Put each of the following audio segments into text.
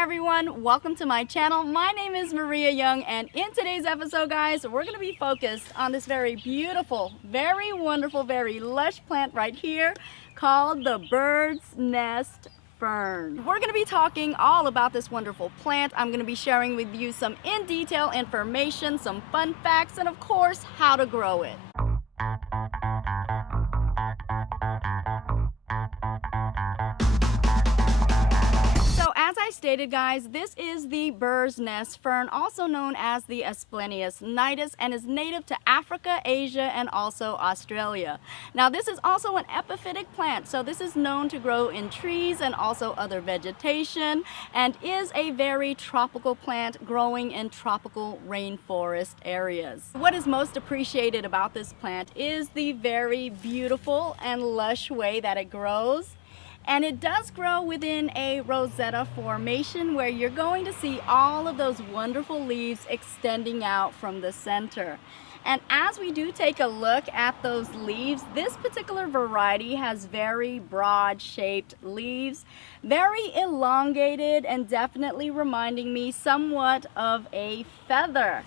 everyone, welcome to my channel. My name is Maria Young, and in today's episode, guys, we're going to be focused on this very beautiful, very wonderful, very lush plant right here called the bird's nest fern. We're going to be talking all about this wonderful plant. I'm going to be sharing with you some in detail information, some fun facts, and of course, how to grow it. So as I stated, guys, this is the bird's nest fern, also known as the Asplenium Nidus, and is native to Africa, Asia, and also Australia. Now this is also an epiphytic plant, so this is known to grow in trees and also other vegetation, and is a very tropical plant growing in tropical rainforest areas. What is most appreciated about this plant is the very beautiful and lush way that it grows. And it does grow within a rosetta formation where you're going to see all of those wonderful leaves extending out from the center. And as we do take a look at those leaves, this particular variety has very broad shaped leaves, very elongated, and definitely reminding me somewhat of a feather.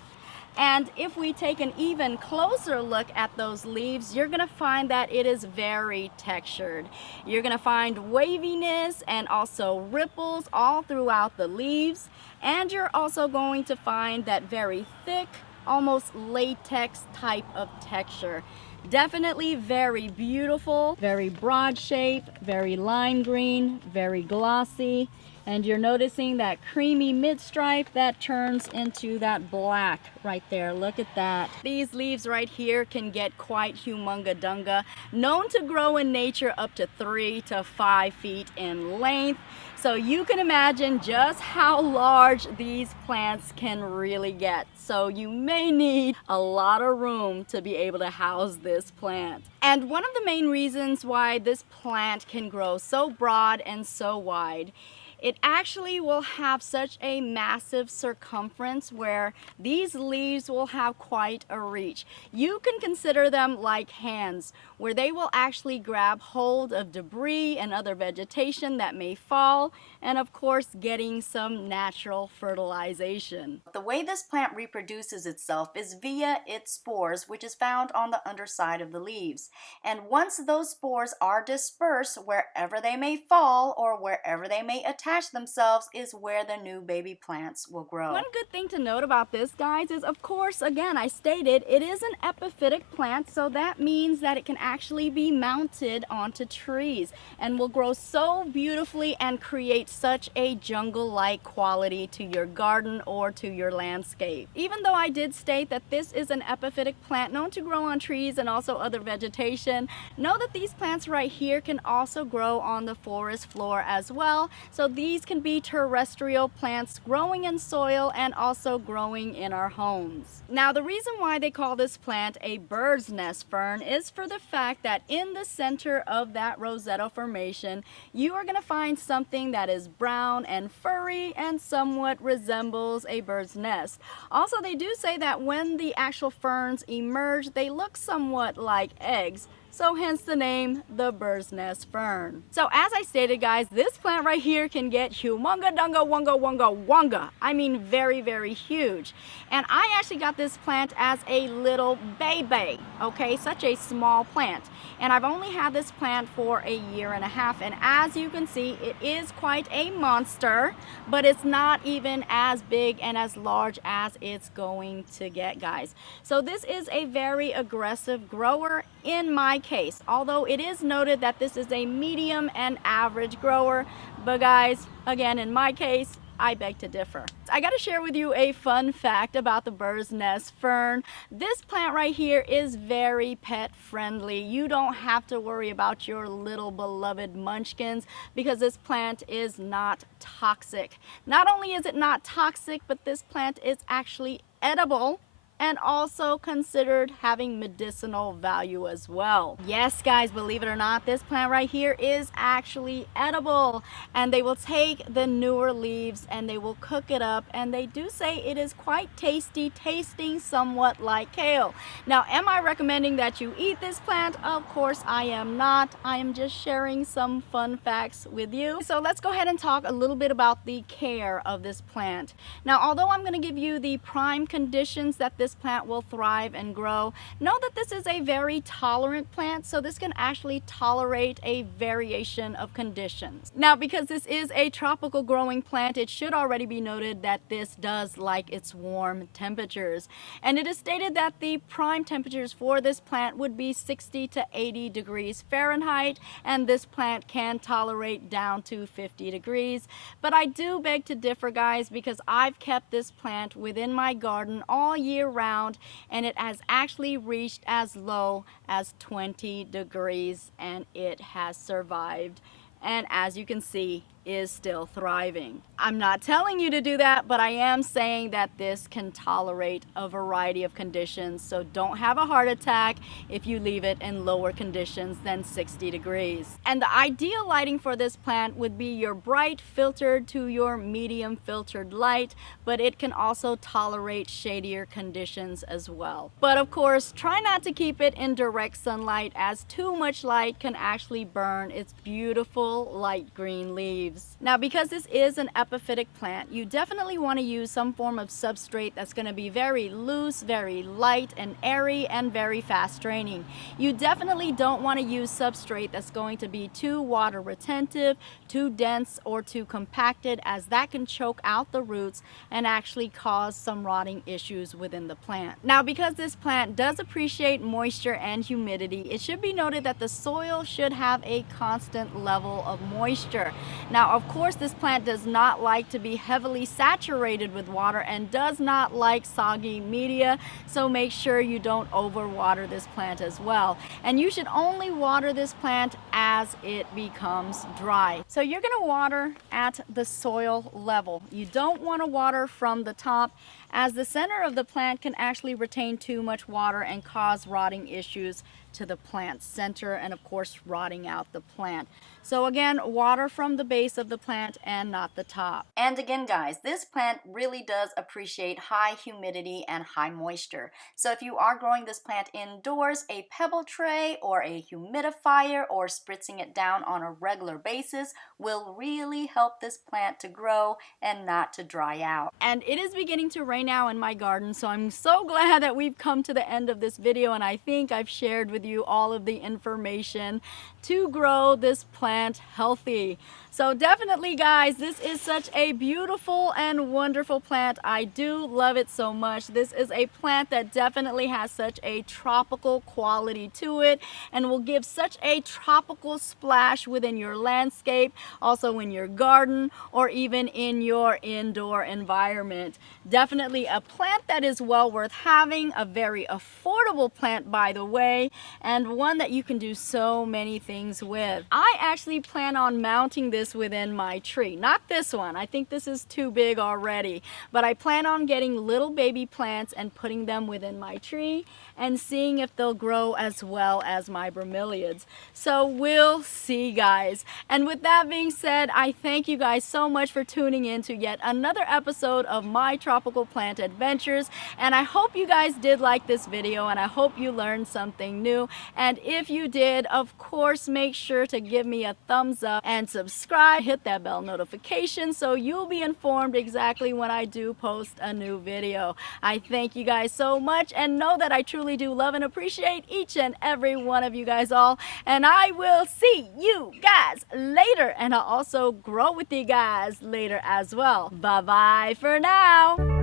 And if we take an even closer look at those leaves, you're going to find that it is very textured. You're going to find waviness and also ripples all throughout the leaves. And you're also going to find that very thick, almost latex type of texture. Definitely very beautiful, very broad shape, very lime green, very glossy. And you're noticing that creamy midstripe that turns into that black right there. Look at that. These leaves right here can get quite humunga-dunga, known to grow in nature up to 3 to 5 feet in length. So you can imagine just how large these plants can really get. So you may need a lot of room to be able to house this plant. And one of the main reasons why this plant can grow so broad and so wide, it actually will have such a massive circumference where these leaves will have quite a reach. You can consider them like hands, where they will actually grab hold of debris and other vegetation that may fall, and of course getting some natural fertilization. The way this plant reproduces itself is via its spores, which is found on the underside of the leaves. And once those spores are dispersed, wherever they may fall or wherever they may attach themselves is where the new baby plants will grow. One good thing to note about this, guys, is of course, again, I stated it is an epiphytic plant, so that means that it can actually be mounted onto trees and will grow so beautifully and create such a jungle-like quality to your garden or to your landscape. Even though I did state that this is an epiphytic plant known to grow on trees and also other vegetation, know that these plants right here can also grow on the forest floor as well. So these can be terrestrial plants growing in soil and also growing in our homes. Now, the reason why they call this plant a bird's nest fern is for the fact that in the center of that rosetta formation, you are going to find something that is brown and furry and somewhat resembles a bird's nest. Also, they do say that when the actual ferns emerge, they look somewhat like eggs. So hence the name, the bird's nest fern. So as I stated, guys, this plant right here can get humunga-dunga, wunga. I mean very, very huge. And I actually got this plant as a little baby, okay? Such a small plant. And I've only had this plant for a year and a half. And as you can see, it is quite a monster, but it's not even as big and as large as it's going to get, guys. So this is a very aggressive grower in my case, although it is noted that this is a medium and average grower. But guys, again, in my case, I beg to differ. I got to share with you a fun fact about the bird's nest fern. This plant right here is very pet friendly. You don't have to worry about your little beloved munchkins because this plant is not toxic. Not only is it not toxic, but this plant is actually edible. and also considered having medicinal value as well. Yes guys, believe it or not, this plant right here is actually edible, and they will take the newer leaves and they will cook it up, and they do say it is quite tasty, tasting somewhat like kale. Now, am I recommending that you eat this plant? Of course I am not. I am just sharing some fun facts with you. So let's go ahead and talk a little bit about the care of this plant. Now, although I'm going to give you the prime conditions that this plant will thrive and grow, know that this is a very tolerant plant, so this can actually tolerate a variation of conditions. Now, because this is a tropical growing plant, it should already be noted that this does like its warm temperatures. And it is stated that the prime temperatures for this plant would be 60 to 80 degrees Fahrenheit, and this plant can tolerate down to 50 degrees. But I do beg to differ, guys, because I've kept this plant within my garden all year round, and it has actually reached as low as 20 degrees, and it has survived. And as you can see, is still thriving. I'm not telling you to do that, but I am saying that this can tolerate a variety of conditions, so don't have a heart attack if you leave it in lower conditions than 60 degrees. And the ideal lighting for this plant would be your bright filtered to your medium filtered light, but it can also tolerate shadier conditions as well. But of course, try not to keep it in direct sunlight, as too much light can actually burn its beautiful light green leaves. Now, because this is an epiphytic plant, you definitely want to use some form of substrate that's going to be very loose, very light and airy, and very fast draining. You definitely don't want to use substrate that's going to be too water retentive, too dense, or too compacted, as that can choke out the roots and actually cause some rotting issues within the plant. Now, because this plant does appreciate moisture and humidity, it should be noted that the soil should have a constant level of moisture. Now, of course, this plant does not like to be heavily saturated with water and does not like soggy media, so make sure you don't overwater this plant as well. And you should only water this plant as it becomes dry. So you're going to water at the soil level. You don't want to water from the top, as the center of the plant can actually retain too much water and cause rotting issues to the plant's center, and of course rotting out the plant. So again, water from the base of the plant and not the top. And again, guys, this plant really does appreciate high humidity and high moisture. So if you are growing this plant indoors, a pebble tray or a humidifier or spritzing it down on a regular basis will really help this plant to grow and not to dry out. And it is beginning to rain now in my garden, so I'm so glad that we've come to the end of this video, and I think I've shared with you all of the information to grow this plant healthy. So definitely, guys, this is such a beautiful and wonderful plant. I do love it so much. This is a plant that definitely has such a tropical quality to it and will give such a tropical splash within your landscape, also in your garden, or even in your indoor environment. Definitely a plant that is well worth having, a very affordable plant, by the way, and one that you can do so many things with. I actually plan on mounting this within my tree. Not this one. I think this is too big already, but I plan on getting little baby plants and putting them within my tree and seeing if they'll grow as well as my bromeliads. So we'll see, guys. And with that being said, I thank you guys so much for tuning in to yet another episode of my tropical plant adventures, and I hope you guys did like this video, and I hope you learned something new. And if you did, of course, make sure to give me a thumbs up and subscribe, hit that bell notification so you'll be informed exactly when I do post a new video. I thank you guys so much, and know that I truly do love and appreciate each and every one of you guys all, and I will see you guys later, and I'll also grow with you guys later as well. Bye bye for now.